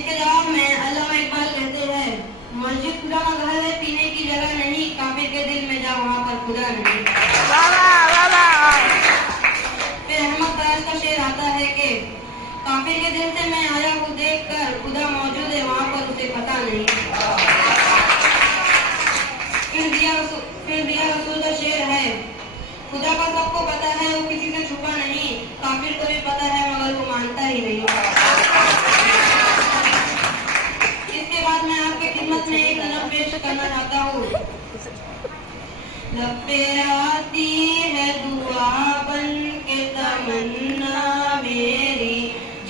इसके जवाब में अल्लामा इकबाल कहते हैं, मस्जिद खुदा का घर है, पीने की जगह नहीं, काफिर के दिल में जा वहाँ पर खुदा नहीं। फिर अहमद फराज का शेर आता है कि काफिर के दिल से मैं आया हूँ देख कर, खुदा मौजूद है वहाँ पर उसे पता नहीं। फिर दिया रसूल का शेर है, खुदा का सबको पता है, वो किसी से छुपा नहीं, काफिर को भी पता है मगर वो मानता ही नहीं। इसके बाद मैं आपकी खिदमत में एक नज़म पेश करना चाहता हूँ। लब पे आती है दुआ बन के तमन्ना मेरी,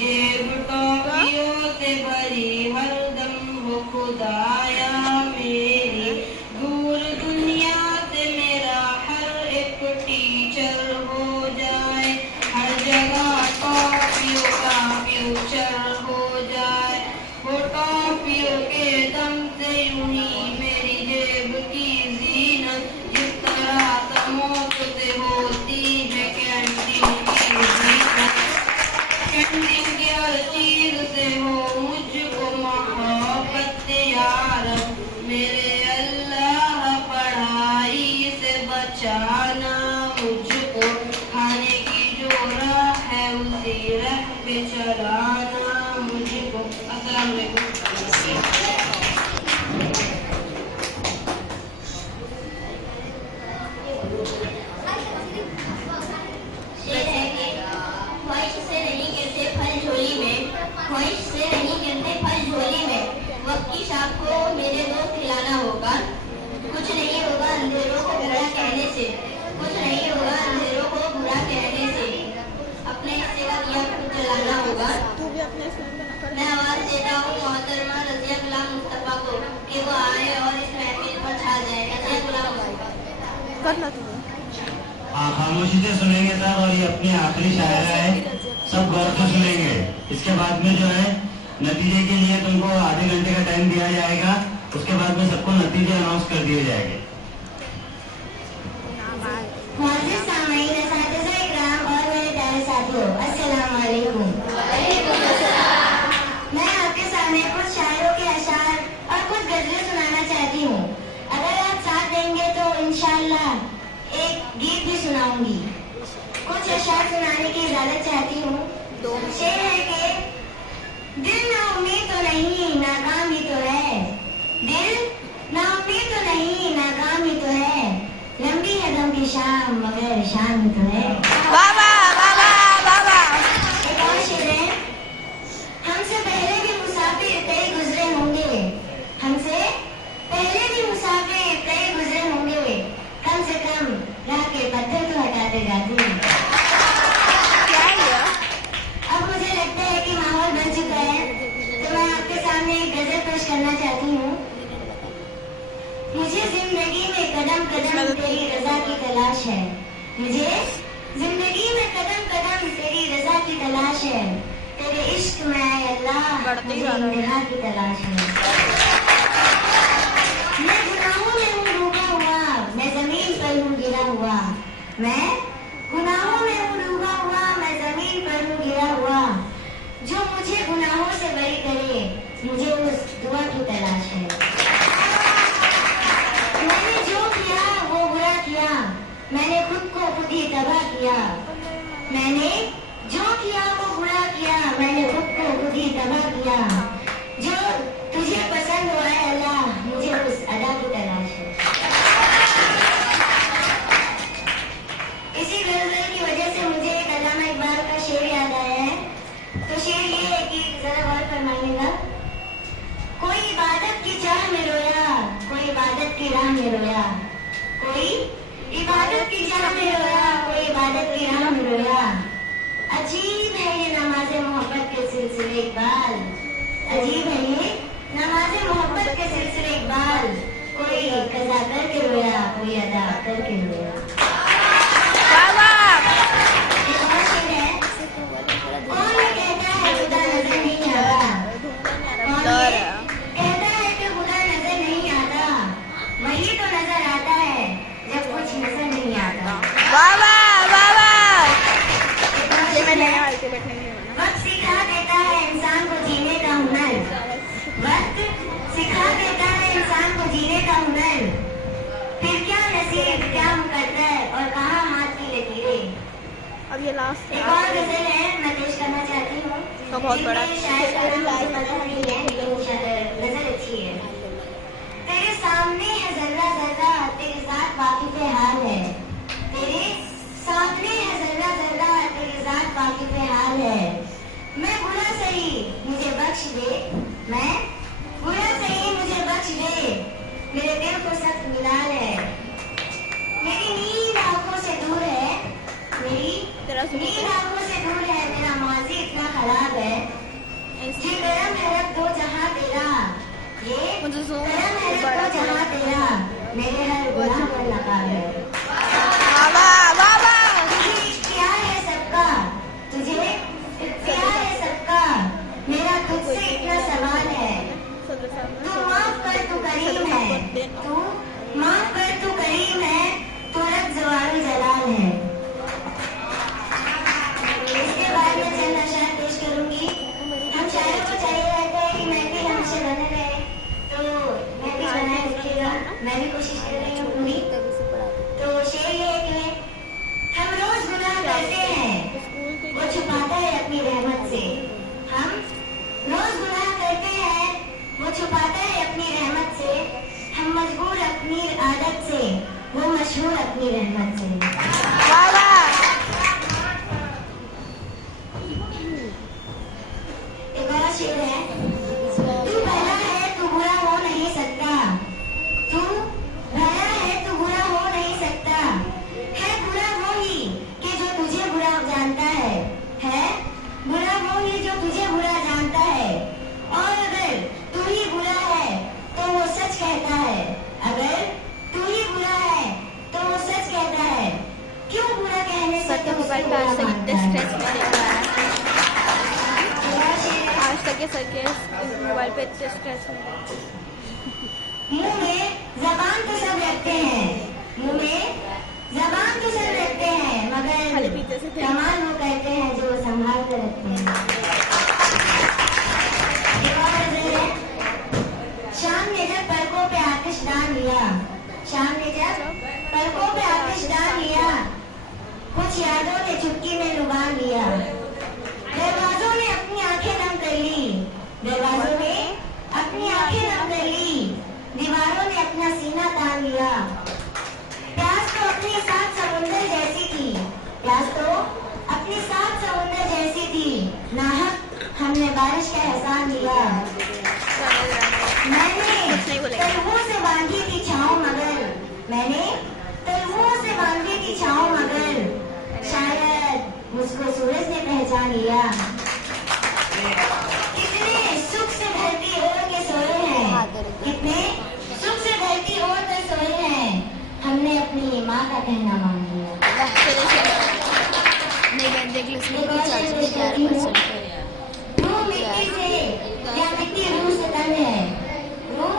जेब टॉफियों से भरी हरदम हो खुदाया मेरी, दूर दुनिया से मेरा हर एक टीचर हो जाए, हर जगह टॉफियों का फ्यूचर हो जाए, वो टॉफियों के दम से यूं ही मेरी जेब की जीनत, जिस तरह समोस से होती है कैंटीन की जीनत, कैंटीन की हर चीज से हो मुझको मोहब्बत यार, मेरे अल्लाह पढ़ाई से बचाना मुझको, खाने की जो राह है उसी राह पे चलाना मुझको। अस्सलाम वालेकुम। ख्वाहिश से नहीं गिरते फल झोली में, ख्वाहिश से नहीं गिरते फल झोली में, वक्त की शाख को मेरे दोस्त खिलाना होगा, कुछ नहीं होगा अंधेरों को बुरा कहने से, कुछ नहीं होगा अंधेरों को बुरा कहने से, अपने हिस्से का दिया खुद जलाना होगा। मैं आवाज देता हूँ मोहतरमा रज़िया गुलाम मुस्तफा को कि वो आए और इस महफिल पर छा जाए। रज़िया गुलाम मुस्तफा खामोशी से सुनेंगे सब, और ये अपनी आखिरी शायरा है, सब गौर से सुनेंगे। इसके बाद में जो है नतीजे के लिए तुमको आधे घंटे का टाइम दिया जाएगा, उसके बाद में सबको नतीजे अनाउंस कर दिए जाएंगे। और मेरे प्यारे साथियों, अस्सलाम वालेकुम। मैं आपके सामने कुछ शायरों के अशार और कुछ गजलें सुनाना चाहती हूँ। अगर आप साथ देंगे तो इंशाअल्लाह एक गीत भी सुनाऊंगी। कुछ अशार सुनाने की इजाजत चाहती हूँ। शेर है कि दिल ना उम्मीद तो नहीं नाकाम ही तो है, दिल ना उम्मीद तो नहीं नाकाम ही तो है, लंबी है गम की शाम मगर शाम ही तो है। एक और शेर है, हमसे पहले भी मुसाफिर कई गुजरे होंगे, हमसे पहले भी मुसाफिर कई गुजरे होंगे, कम से कम राह के पत्थर तो हटाते जाते हैं। अब मुझे लगता है कि माहौल बन चुका है, तो मैं आपके सामने एक गजल पेश करना चाहती हूँ। मुझे जिंदगी में कदम कदम तेरी रजा की तलाश है, मुझे जिंदगी में कदम कदम तेरी रजा की तलाश है, तेरे इश्क में आए अल्लाह मुझे इंतहा की तलाश है। मैं गुनाहों में हूँ डूबा हुआ, मैं जमीन पर हूँ गिरा हुआ, मैं गुनाहों में हूँ डूबा हुआ, मैं जमीन पर हूँ गिरा हुआ, जो मुझे गुनाहों से बरी करे मुझे उस दुआ की तलाश है। मैंने जो किया वो बुरा किया, मैंने खुद को खुद ही तबाह किया, मैंने जो किया वो बुरा किया, मैंने खुद को खुद ही तबाह किया, जो तुझे पसंद हो है अल्लाह मुझे उस अदा की तलाश है। इसी गजल की वजह से मुझे एक अल्लामा इकबाल का शेर याद आया है। तो शेर ये है कि जरा गौर फरमाइएगा। कोई इबादत की चाह में रोया, कोई इबादत की राह में रोया, कोई इबादत की चाह में रोया, कोई इबादत की राह में रोया, अजीब है ये नमाज़े मोहब्बत के सिलसिले इकबाल, अजीब है ये नमाज़े मोहब्बत के सिलसिले इकबाल, कोई कज़ा करके रोया, कोई अदा करके रोया। एक और शेर है, कौन ये कहता है खुदा नजर नहीं आता, कौन ये कहता है कि खुदा नजर नहीं आता, वही तो नजर आता है जब कुछ नजर नहीं आता। वक्त सिखा देता है इंसान को जीने का हुनर, और ये लास्ट एक और गजल है मैं पेश करना चाहती हूँ। का बहुत बड़ा शायद का नाम मुझे पता नहीं है, लेकिन गजल अच्छी है। तेरे सामने है जर्रा जर्रा, तेरी जात वाकिफ़ हाल है। तेरे सामने है जर्रा जर्रा, तेरी जात वाकिफ़ हाल है। मैं बुरा सही मुझे बख्श दे, मैं बुरा सही मुझे बख्श दे, मेरे दिल को सख्त मिलाल है। मेरी नींद आंखों से दूर है, मेरी नींद आंखों से दूर है, मेरा माजी इतना खराब है। ये करम है रब दो जहां तेरा, ये मुझे जो करम है रब दो जहां तेरा, मेरे हर गुनाह पर नकाब है। बाबा बाबा तुझे इख्तियार है सबका, तुझे इख्तियार है सबका, मेरा तुझसे इतना सवाल है। तू माफ कर, तू करीम है, तू माफ कर, तू करीम है, तू रब जवाल जलाल है। इसके बाद मैं चंद अशआर पेश करूंगी। हम शायरों को चाहिए रहता है कि महफिल हमसे बने रहे, तो महफिल बनाए रखिएगा। मैं भी कोशिश कर रही हूँ पूरी। तो शेर ये है कि हम रोज गुनाह करते हैं, वो छुपाता है अपनी रहमत से। हम रोज गुनाह करते हैं, वो छुपाता है अपनी रहमत से। हम मजबूर अपनी आदत से, वो मशहूर अपनी रहमत से। बाबा एक और शेर है। तू भला है, तू बुरा हो नहीं सकता, तू भला है, तू बुरा हो नहीं सकता। है बुरा वो ही कि जो तुझे बुरा जानता है बुरा वो ही जो तुझे बुरा जानता है। और अगर तू ही बुरा है तो वो सच कहता है, अगर तू ही बुरा है तो वो सच कहता है। क्यों बुरा कहने से तो मोबाइल उसको पे बुरा आज तक मानता इतने है। स्ट्रेस में नहीं आया। एक और शेर है। आज तक ये सर के मोबाइल पे इतने स्ट्रेस में मुंह में जबान तो सब रखते हैं, मुंह में जबान तो सब रखते हैं, खाली मगर पीछे से थे। कमाल वो कहते हैं जो संभाल कर रखते हैं। एक और गजल है। शाम ने जब पलकों पे आतिश डाल लिया, शाम ने जब पलकों पे आतिश डाल लिया, कुछ यादों ने चुटकी में लुभा लिया। दरवाजों ने अपनी आंखें नम कर ली, दरवाजों ने अपनी आंखें नम कर ली, दीवारों ने अपना सीना तान लिया। प्यास तो अपनी सात समुंदर जैसी थी, प्यास तो अपनी सात समुंदर जैसी थी, नाहक हमने बारिश का एहसान लिया। मैंने तलवों से बांधी थी छाँव मगर, मैंने तलवों से बांधी थी छाँव मगर, शायद मुझको सूरज ने पहचान लिया। कितने सुख से धरती ओढ़ के सोए हैं, कितने सुख से धरती ओढ़ कर सोए हैं, हमने अपनी माँ का कहना मान लिया। रूह मिट्टी से या मिट्टी रूह से तंग है, रूह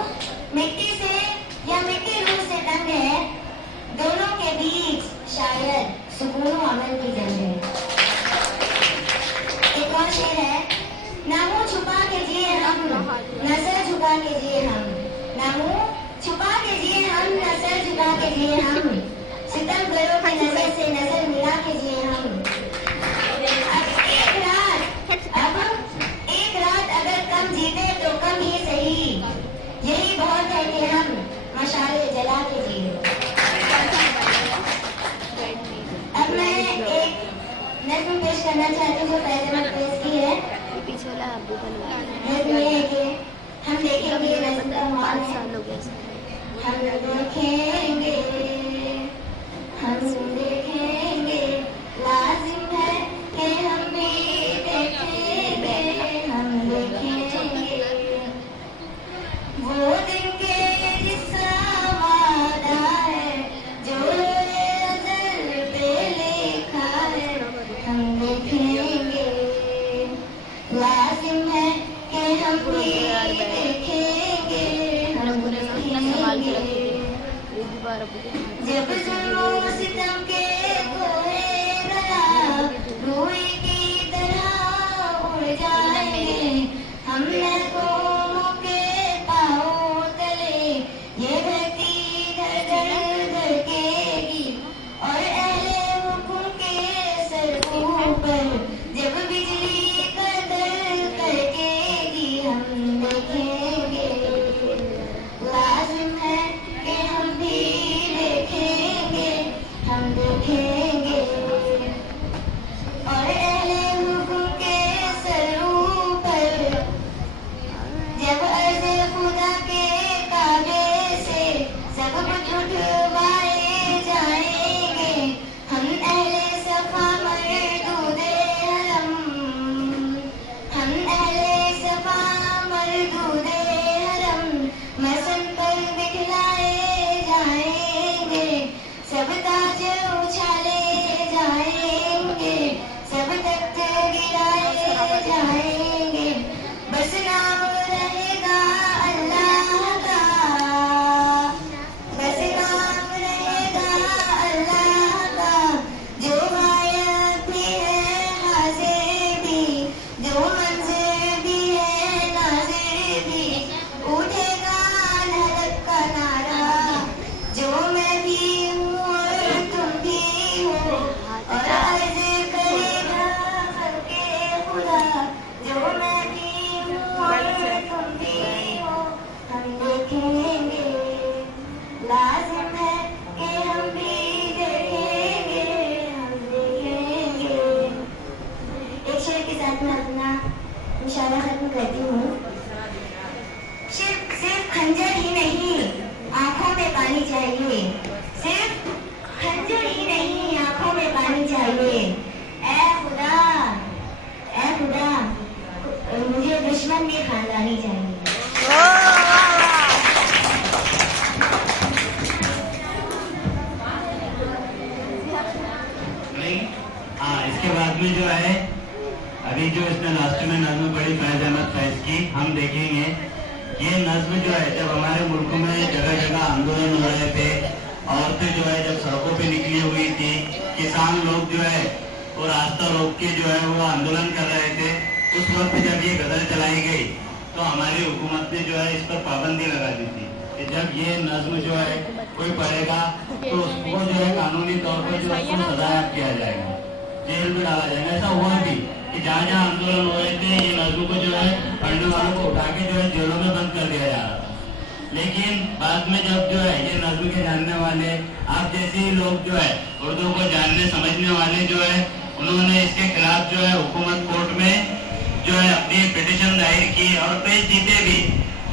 मिट्टी से या मिट्टी रूह से तंग है, दोनों के बीच शायद सुकून अमन की जंग है। एक और शेर है। ना मुंह छुपा के जिए हम, नजर झुका के जिए हम, ना मुंह छुपा के जिए हम, नजर झुका के जिए हम, सितम करो की नजर से नजर मिला के जिए हम। अब एक रात अगर कम जीते तो कम ही सही, यही बहुत है कि हम मशाले जला के जिए। अब मैं एक नज़्म पेश करना चाहती हूँ जो पहले मैं पेश की है। नज़्म ये है कि हम देखेंगे नज़्म का माल है। हम देखेंगे, हम देखेंगे, लाजिम है कि हम भी देखेंगे, हम देखेंगे वो दिन के जिसका वादा है, जो अज़ल पे लिखा है, हम देखेंगे, लाजिम है कि हम भी देखेंगे, हम देखेंगे। जब जुल्म सितम के कोयला रूई की तरह उड़ जाएंगे, हम लहकों के पाँव तले ये धरती धड़ धड़ धड़केगी, और अहले हुक्म के सर को खत्म करती हूँ। सिर्फ खंजर ही नहीं, आंखों में पानी चाहिए। सिर्फ खंजर ही नहीं, आंखों में पानी चाहिए। ऐ खुदा, मुझे दुश्मन भी खानदानी चाहिए। हाँ, इसके बाद में जो है अभी जो इसने लास्ट में नज्म पढ़ी फैज अहमद फैज की, हम देखेंगे ये नज्म जो है जब हमारे मुल्क में जगह जगह आंदोलन हो रहे थे, औरतें जो है जब सड़कों पे निकली हुई थी, किसान लोग जो है वो रास्ता रोक के जो है वो आंदोलन कर रहे थे, उस वक्त जब ये गजल चलाई गई तो हमारी हुकूमत ने जो है इस पर पाबंदी लगा दी थी कि जब ये नज्म जो है कोई पढ़ेगा तो उसको जो है कानूनी तौर पर जो है उसको सजाया किया जाएगा, जेल में डाला जाएगा। ऐसा हुआ भी कि जहाँ जहाँ आंदोलन हो रहे थे ये नज्म को जो है पढ़ने वालों को उठा के जो है जेलों में बंद कर दिया जा रहा था। लेकिन बाद में जब जो है ये नज्म के जानने वाले आप जैसे ही लोग जो है उर्दू को जानने समझने वाले जो है उन्होंने इसके खिलाफ जो है हुकूमत कोर्ट में जो है अपनी पिटीशन दायर की और पेश जीते भी,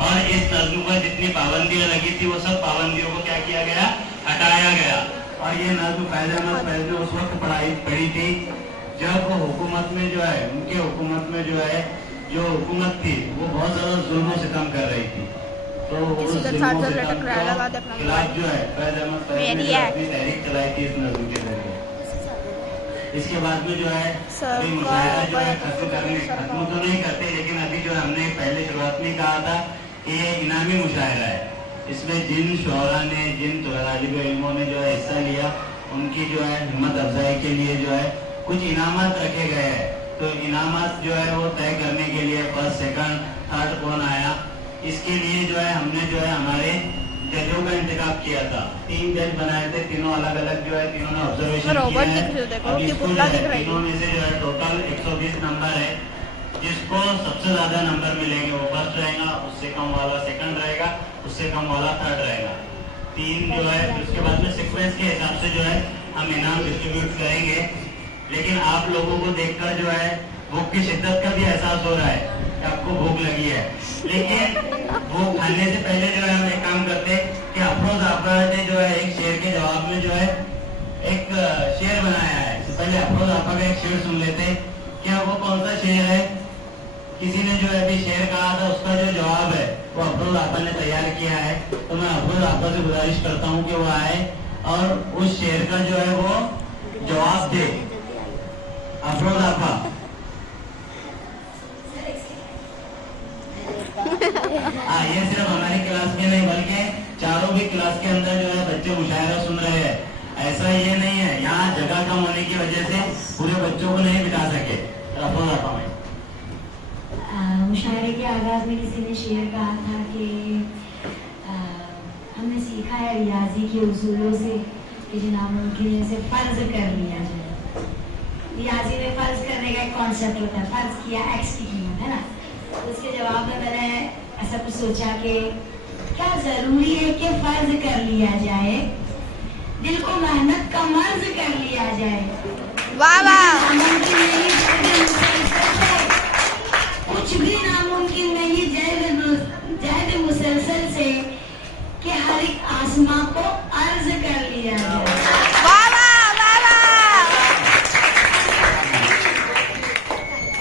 और इस नज्म पर जितनी पाबंदियां लगी थी वो सब पाबंदियों को क्या किया गया, हटाया गया। और ये नज्म फैज अहमद फैज ने उस वक्त पढ़ी थी जब हुकूमत में जो है उनके हुकूमत में जो है जो हुकूमत थी वो बहुत ज्यादा जुल्म सितम कर रही थी, तो उस जुल्म सितम के खिलाफ जो है फैज अहमद फैज ने अपनी तहरीक चलाई थी इस नज्म के जरिए। इसके बाद में जो है अभी मुशायरा जो है खत्म तो नहीं करते, लेकिन अभी जो हमने पहले शुरुआत में कहा था कि ये इनामी मुशायरा है, इसमें जिन शोरा ने जिन तालिब इल्मों ने जो है हिस्सा लिया उनकी जो है हिम्मत अफजाई के लिए जो है कुछ इनामात रखे गए हैं। तो इनामात जो है वो तय करने के लिए फर्स्ट सेकंड थर्ड कौन आया, इसके लिए जो है हमने जो है हमारे जजों का इंतखाब किया था। 3 जज बनाए थे, तीनों अलग अलग जो है तीनों ने ऑब्जर्वेशन किया है। अब इसको जो है तीनों में से जो है टोटल 120 नंबर है, जिसको सबसे ज्यादा नंबर मिलेंगे वो फर्स्ट रहेगा, उससे कम वाला सेकंड रहेगा, उससे कम वाला थर्ड रहेगा। 3 जो है उसके बाद में सीक्वेंस के हिसाब से जो है हम इनाम डिस्ट्रीब्यूट करेंगे। लेकिन आप लोगों को देखकर जो है भूख की शिद्दत का भी एहसास हो रहा है कि आपको भूख लगी है, लेकिन वो खाने से पहले जो है हम एक काम करते कि अफरोज आपा ने जो है एक शेर के जवाब में जो है एक शेर बनाया है, तो पहले अफरोज आपा का एक शेर सुन लेते। क्या वो कौन सा शेर है? किसी ने जो है अभी शेर कहा था, उसका जो जवाब है वो अफरोज आपा ने तैयार किया है, तो मैं अफरोज आपा से गुजारिश करता हूँ कि वो आए और उस शेर का जो है वो जवाब दे। अफरोज आपा। ये सिर्फ हमारी क्लास के नहीं बल्कि चारों भी क्लास के अंदर जो है बच्चे मुशायरा सुन रहे हैं। ऐसा ये नहीं है यहाँ जगह कम होने की वजह से पूरे बच्चों को नहीं बिठा सके। अफरोज आपा में मुशायरे के आगाज में किसी ने शेर कहा था कि हमने सीखा है रियाजी के उसूलों से कि जो नामुमकिन से फर्ज कर लिया जाए। रियाजी में फर्ज करने का एक कॉन्सेप्ट होता है, फर्ज किया एक्स की कीमत है ना। तो उसके जवाब में मैंने ऐसा कुछ सोचा कि क्या जरूरी है कि फर्ज कर लिया जाए, दिल को मेहनत का मर्ज कर लिया जाए। वाह वाह, कुछ भी नामुमकिन नहीं जैद मुसलसल से कि हर एक आसमां को अर्ज कर लिया जाए। वाह वाह, वाह वाह।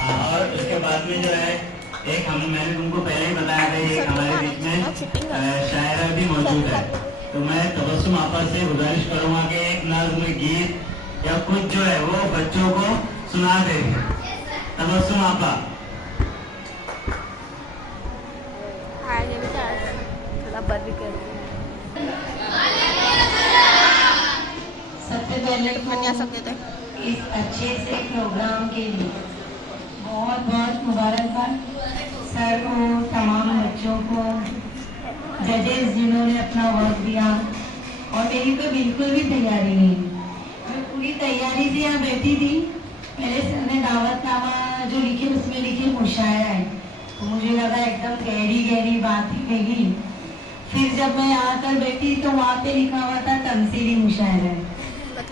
और उसके बाद में जो है एक मैंने तुमको पहले ही बताया था, एक हमारे बीच में शायरा भी मौजूद है, तो मैं तबस्सुम आपा से गुजारिश करूंगा कि एक नज्म गीत या कुछ जो है वो बच्चों को सुना दे। तबस्सुम आपा। थोड़ा बंद भी कर सबसे पहले इस अच्छे से प्रोग्राम के लिए बहुत बहुत मुबारकबाद सर को, तमाम बच्चों को, जजेस जिन्होंने अपना वक्त दिया। और मेरी तो बिल्कुल भी तैयारी नहीं, मैं पूरी तैयारी से यहाँ बैठी थी। पहले सर ने दावतनामा जो लिखे उसमें लिखे मुशायरा है, तो मुझे लगा एकदम गहरी गहरी बात ही लगी। फिर जब मैं यहाँ कर बैठी तो वहाँ पे लिखा हुआ था तमसीली मुशायरा है,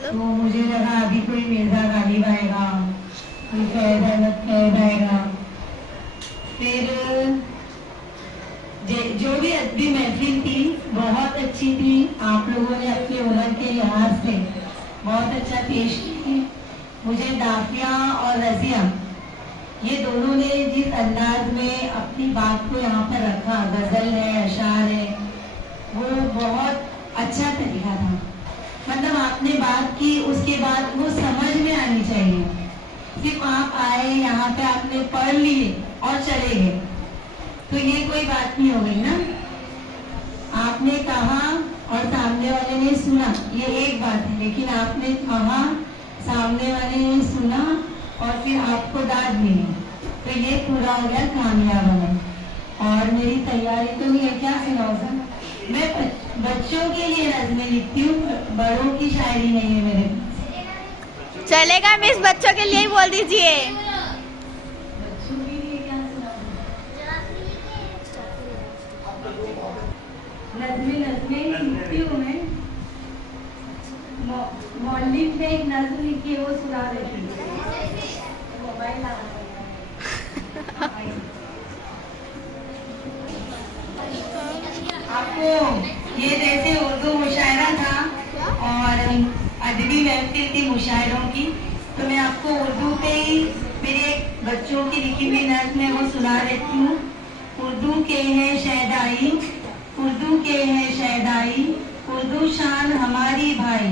तो मुझे लगा अभी कोई मिर्जा गालिब आएगा, कोई फैज अहमद फैज आएगा। फिर जो भी अदबी महफिल थी बहुत अच्छी थी। आप लोगों ने अपनी उम्र के लिहाज से बहुत अच्छा पेश किया। मुझे दाफिया और रजिया ये दोनों ने जिस अंदाज में अपनी बात को यहाँ पर रखा, गजल है, अशार है, वो बहुत अच्छा तरीका था। मतलब आपने बात की, उसके बाद वो समझ में आनी चाहिए। सिर्फ आप आए यहाँ पे, आपने पढ़ लिए और चले गए, तो ये कोई बात नहीं हो गई ना। आपने कहा और सामने वाले ने सुना, ये एक बात है, लेकिन आपने कहा, सामने वाले ने सुना और फिर आपको दाद मिली, तो ये पूरा हो गया कामयाब होना। और मेरी तैयारी तो ये क्या सुनाऊंगा, मैं बच्चों के लिए नज़में लिखती हूँ, बड़ों की शायरी नहीं है मेरे पास। चलेगा मिस, बच्चों के लिए ही बोल दीजिए। बच्चों के लिए क्या सुनाऊं? नज़में लिखती हूँ मैं। मौलिक पे एक नज़्म लिखी है, वो सुना देती हूँ। मोबाइल आपको ये जैसे उर्दू मुशायरा था और अदबी महफिल थी मुशायरों की, तो मैं आपको उर्दू पे ही मेरे बच्चों की लिखी हुई नज़्म है वो सुना देती हूँ। उर्दू के है शहदाई, उर्दू के है शहदाई, उर्दू शान हमारी भाई,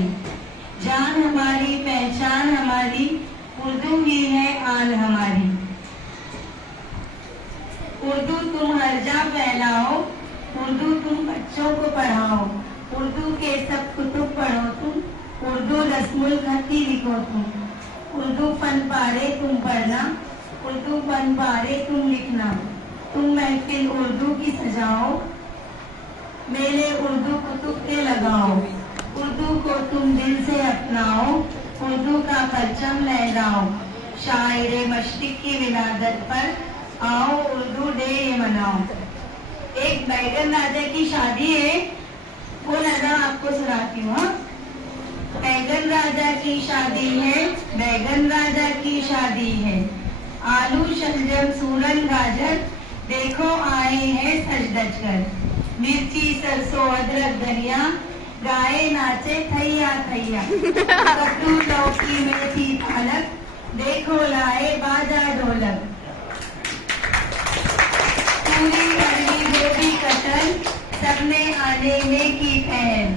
जान हमारी पहचान हमारी, उर्दू ही है आन हमारी। उर्दू तुम हर जा फैलाओ, उर्दू तुम बच्चों को पढ़ाओ, उर्दू के सब कुतुब पढ़ो तुम, उर्दू रस्मुल खती लिखो तुम, उर्दू फन पारे तुम पढ़ना, उर्दू फन पारे तुम लिखना, तुम महफिल उर्दू की सजाओ, मेले उर्दू कुतुब के लगाओ, उर्दू को तुम दिल से अपनाओ, उर्दू का परचम लहराओ, शायरे मशरिक की विलादत पर आओ उर्दू डे ये मनाओ। एक बैगन राजा की शादी है, वो नज़म आपको सुनाती हूँ। बैगन राजा की शादी है, बैगन राजा की शादी है, आलू शलजम सूरन गाजर देखो आए हैं सज धज कर, मिर्ची सरसों अदरक धनिया गाए नाचे थैया थैया, कद्दू लौकी मेथी पालक देखो लाए बाजा ढोलक, पूरी अरबी गोभी कटहल सबने आने में की पहल,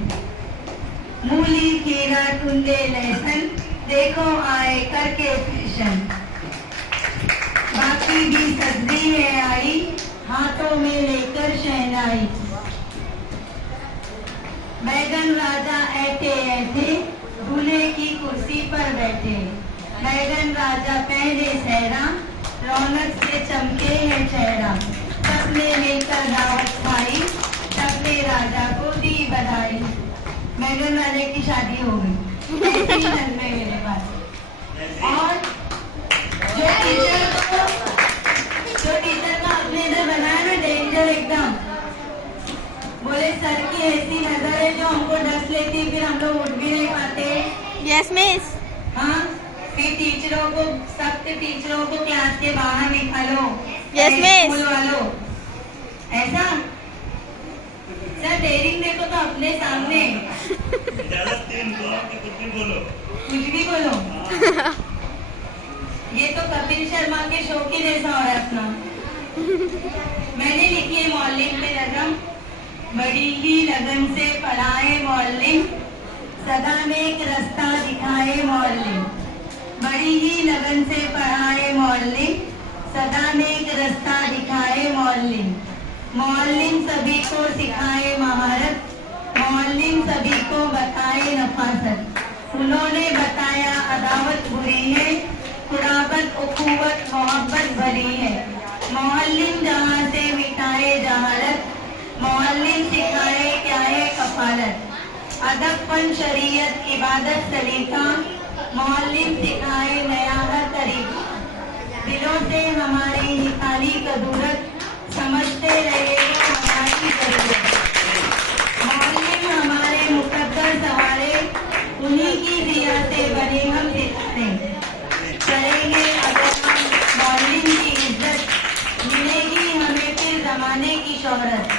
मूली खीरा टुंडे लहसुन देखो आए करके फैशन, बाकी भी सब्जी है आई हाथों में लेकर शहनाई, बैगन राजा ऐठे ऐठे दूल्हे की कुर्सी पर बैठे, बैगन राजा पहले सहरा रौनक से चमके है चेहरा, सबने मिलकर दावत खाई सबने राजा को दी बधाई। बैगन राजा की शादी हो गई। ऐसी नज़में मेरे पास। और जो टीचर का अपने इधर बनाया ना डेंजर एकदम, बोले सर की ऐसी नजर है जो हमको डस लेती, फिर हम लोग उठ भी नहीं पाते। Yes miss. हाँ, फिर टीचरों को, सख्त टीचरों को क्लास के बाहर निकालो। Yes miss. स्कूल वालों ऐसा सर डेयरिंग देखो तो अपने सामने कुछ भी बोलो। ये तो कपिल शर्मा के शो के जैसा हो रहा है अपना। मैंने लिखी है मौलिक पे नज़म, बड़ी ही लगन से पढ़ाए मौलिम, सदा में एक रास्ता दिखाए मौलिम, बड़ी ही लगन से पढ़ाए मौलिम, सदा में एक रास्ता दिखाए मौलिम, मौलिम सभी को सिखाए महारत, मौलिम सभी को बताए नफासत, उन्होंने बताया अदावत बुरी है, कुराबत उखुवत मोहब्बत भरी है, मौलिम जहाँ से मिटाए जहालत, मौलिम सिखाए क्या है कफालत, अदब फन शरीयत इबादत सलीका, मौलिम सिखाए नया हर तरीका, दिलों से हमारी निकाली कदूरत, समझते रहेगा हमारी जरूरत, मौलिम हमारे मुकद्दर सवारे, उन्हीं की दिया से बने हम सितारे, करेंगे अगर हम मौलिम की इज्जत, मिलेगी जमाने की शोहरत।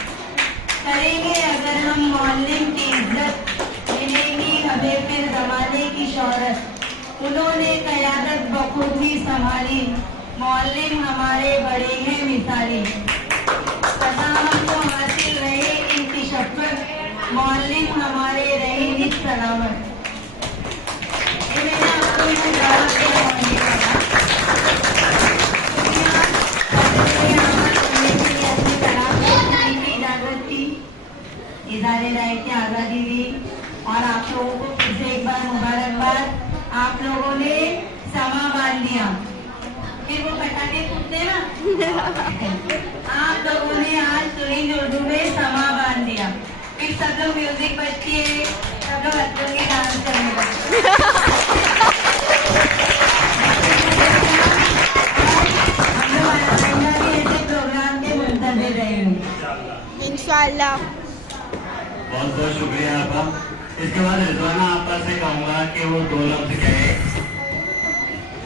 करेंगे अगर हम मौलिम की इज्जत, मिलेगी हमें फिर जमाने की शोहरत। उन्होंने क़यादत बखूबी संभाली, मौलिम हमारे बड़े हैं मिसाली। सदा हमको हासिल रहे इनकी शफ़क़त, मौलिम हमारे रहे नित सलामत। ये मैंने आपको यहाँ जवाब दिया मौलिम का। इज़हारे राय की आज़ादी दी और आप लोगों को फिर से एक बार मुबारकबाद। आप लोगों ने समा बांध दिया, फिर वो पटाखे फूटते ना आप लोगों ने आज तुरिंज उर्दू में समा बांध दिया। फिर सब लोग म्यूजिक बजती है, सब लोग हथों के डांस करने लगते। हम लोग आइंदा भी ऐसे प्रोग्राम के मुंतज़िर रहेंगे इंशाल्लाह। बहुत बहुत शुक्रिया आपका। इसके बाद रिजवाना आपा से कहूँगा कि वो 2 लफ्ज कहे।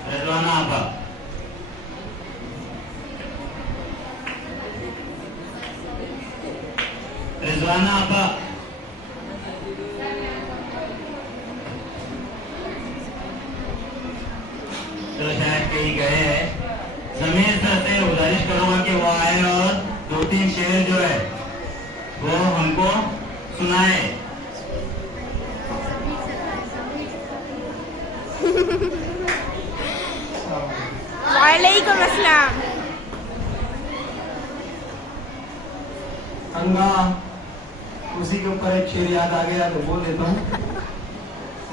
रिजवाना आपा। रिजवाना आपा। तो शायद कहीं गए हैं। जमीर सर से गुजारिश करूँगा कि वो आए और 2-3 शेर जो है वो हमको सुनाए। वालेकुम अस्सलाम। अंगा उसी के ऊपर एक शेर याद आ गया तो बोल देता हूँ।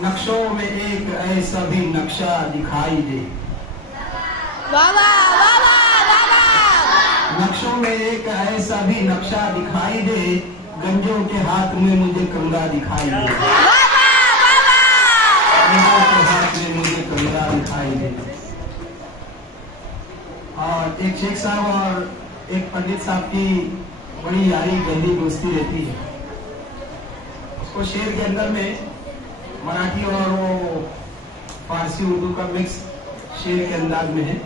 नक्शों में एक ऐसा भी नक्शा दिखाई दे। वाह वाह वाह वाह वाह वाह। नक्शों में एक ऐसा भी नक्शा दिखाई दे, गंजों के हाथ में मुझे कंगा दिखाई दे। गंजों के हाथ में मुझे कंगा दिखाई दे। और एक शेख साहब और एक पंडित साहब की बड़ी यारी गहरी दोस्ती रहती है। उसको शेर के अंदर में मराठी और वो फारसी उर्दू का मिक्स शेर के अंदाज में है।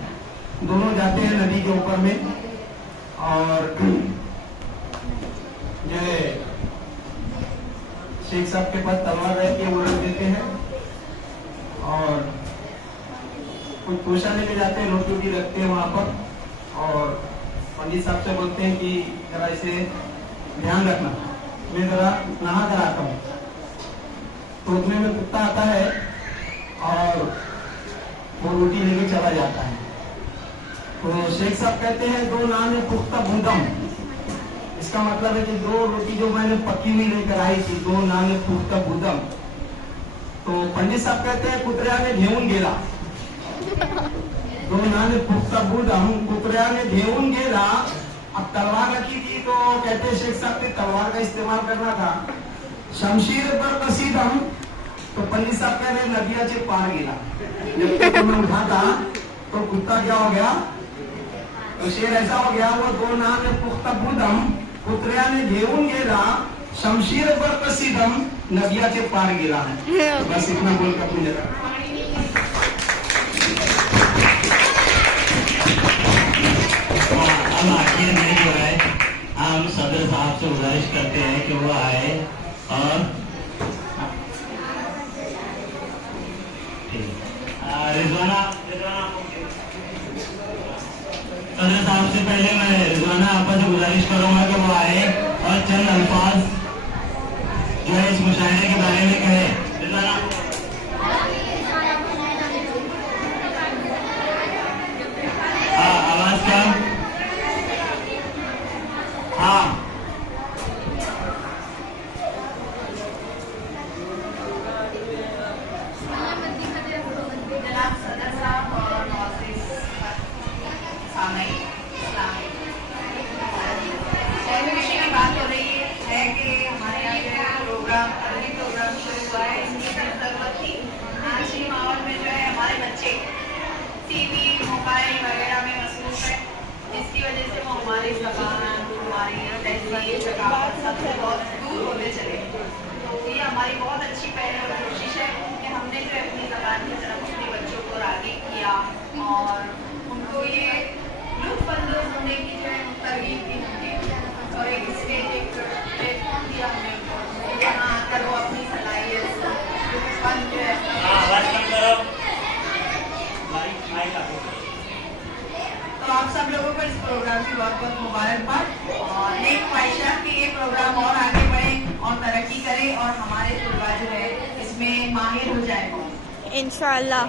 दोनों जाते हैं नदी के ऊपर में और जो है शेख साहब के पास तलवार रह के वो रख देते हैं और कुछ तोशा लेके जाते हैं, रोटी वोटी रखते हैं वहां पर और पंडित साहब से बोलते हैं कि जरा इसे ध्यान रखना, मैं जरा नहा कर आता हूँ। तो उतने में कुत्ता आता है और वो रोटी लेके चला जाता है। तो शेख साहब कहते हैं 2 नान पुख्ता बूंदम। इसका मतलब है कि 2 रोटी जो मैंने पकी हुई लेकर आई थी, 2 नान पुख्ता बूंदम। तो पंडित साहब कहते हैं कुत्र्याने घेऊन गेला। 2 नान पुख्ता बूंदम कुत्र्याने घेऊन गेला। अब तलवार रखी थी तो कहते हैं शेख साहब ने तलवार का इस्तेमाल करना था। शमशीर पर कसीदम, तो पंडित साहब कह रहे नदिया से पार गिरा। जब तक मैं उठा था तो कुत्ता क्या हो गया, तो शेर ऐसा हो गया वो 2 नान पुख्ता बूंदम कुत्र्या ने घेऊन गेला, शमशीर पर कसीदम नदिया से पार गिरा है। तो बस इतना बोल कर अपनी जगह। अब आखिर में जो है हम सदर साहब से गुजारिश करते हैं कि वो आए और रिजवाना सदर साहब से पहले मैं रिजवाना आपा से गुजारिश करूंगा कि वो आए और चंद अल्फाज जो है इस मुशायरे के बारे में कहे। रिजवाना आवाज कम। हाँ जनाब सदर साहब और मोअज़्ज़िज़ सामईन, विषय की बात हो रही है कि हमारे यहाँ जो है प्रोग्राम शुरू हुआ है। इसकी जरूरत थी। आज के माहौल में जो है हमारे बच्चे टीवी मोबाइल वगैरह में मसरूफ है, जिसकी वजह से वो हमारी ज़बान, हमारी तहज़ीब, सकाफ़त सबसे बहुत दूर होते चले। तो ये हमारी बहुत अच्छी पहल और कोशिश है कि हमने जो अपनी ज़बान की तरफ अपने बच्चों को राग़िब किया और उनको ये लुत्फ़ अंदोज़ होने की जो है तरग़ीब दी। माहिर हो जाए। इंशाल्लाह।